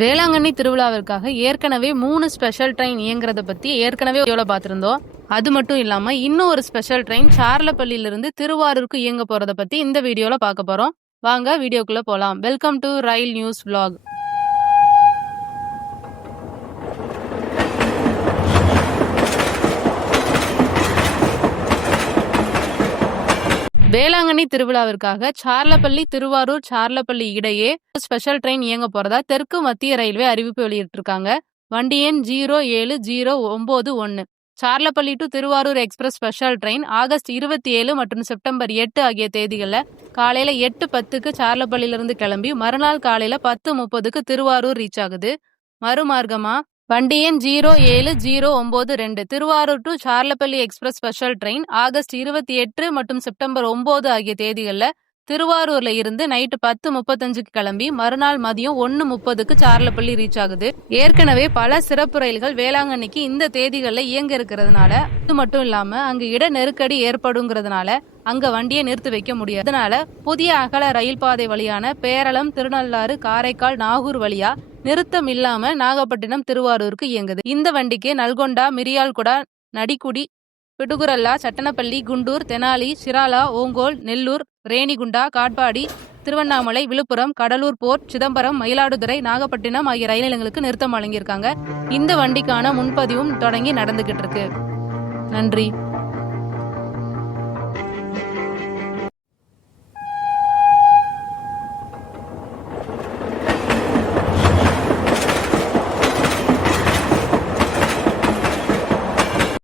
வேளாங்கண்ணி திருவிழாவிற்காக ஏற்கனவே மூணு special train இயங்குறத பத்தி ஏற்கனவே எவ்வளோ பார்த்துருந்தோம். அது மட்டும் இல்லாம இன்னும் ஒரு ஸ்பெஷல் ட்ரெயின் சார்லப்பள்ளியிலிருந்து திருவாரூருக்கு இயங்க போறத பத்தி இந்த வீடியோல பார்க்க போறோம். வாங்க வீடியோக்குள்ள போலாம். Welcome to rail news vlog. Velankanni திருவிழாவிற்காக Charlapalli Thiruvarur Charlapalli இடையே ஸ்பெஷல் ட்ரெயின் இயங்க போறதா தெற்கு மத்திய ரயில்வே அறிவிப்பு வெளியிட்டிருக்காங்க. வண்டி எண் ஜீரோ ஏழு ஜீரோ ஒன்பது ஒன்று Charlapalli to Tiruvarur express special train August இருபத்தி ஏழு மற்றும் செப்டம்பர் எட்டு ஆகிய தேதிகளில் காலையில எட்டு பத்துக்கு சார்லப்பள்ளியிலிருந்து கிளம்பி மறுநாள் காலையில பத்து முப்பதுக்கு திருவாரூர் ரீச் ஆகுது. மறுமார்க்கமா வண்டி எண் ஜீரோ ஏழு ஜீரோ ஒம்பது ரெண்டு. Tiruvarur to Charlapalli express special train August இருபத்தி எட்டு மற்றும் செப்டம்பர் ஒம்பது ஆகிய தேதிகளில் திருவாரூர்ல இருந்து நைட்டு பத்து முப்பத்தஞ்சுக்கு கிளம்பி மறுநாள் மதியம் ஒன்று முப்பதுக்கு சார்லப்பள்ளி ரீச் ஆகுது. ஏற்கனவே பல சிறப்பு ரயில்கள் வேளாங்கண்ணிக்கு இந்த தேதிகளில் இயங்க இருக்கிறதுனால இது மட்டும் இல்லாம அங்க இட நெருக்கடி ஏற்படுங்கிறதுனால அங்க வண்டியை நிறுத்தி வைக்க முடியாது. அதனால புதிய அகல ரயில் பாதை வழியான பேரளம் திருநள்ளாறு காரைக்கால் நாகூர் வழியா நிறுத்தம் இல்லாம நாகப்பட்டினம் திருவாரூருக்கு இயங்குது. இந்த வண்டிக்கு நல்கொண்டா மிரியால்குடா நடிக்குடி பிடுகுரல்லா சட்டனப்பள்ளி குண்டூர் தெனாலி சிராலா ஓங்கோல் நெல்லூர் ரேணிகுண்டா காட்பாடி திருவண்ணாமலை விழுப்புரம் கடலூர் போர்ட் சிதம்பரம் மயிலாடுதுறை நாகப்பட்டினம் ஆகிய ரயில் நிலையங்களுக்கு நிறுத்தம் வழங்கியிருக்காங்க. இந்த வண்டிக்கான முன்பதிவும் தொடங்கி நடந்துகிட்டு இருக்கு நன்றி.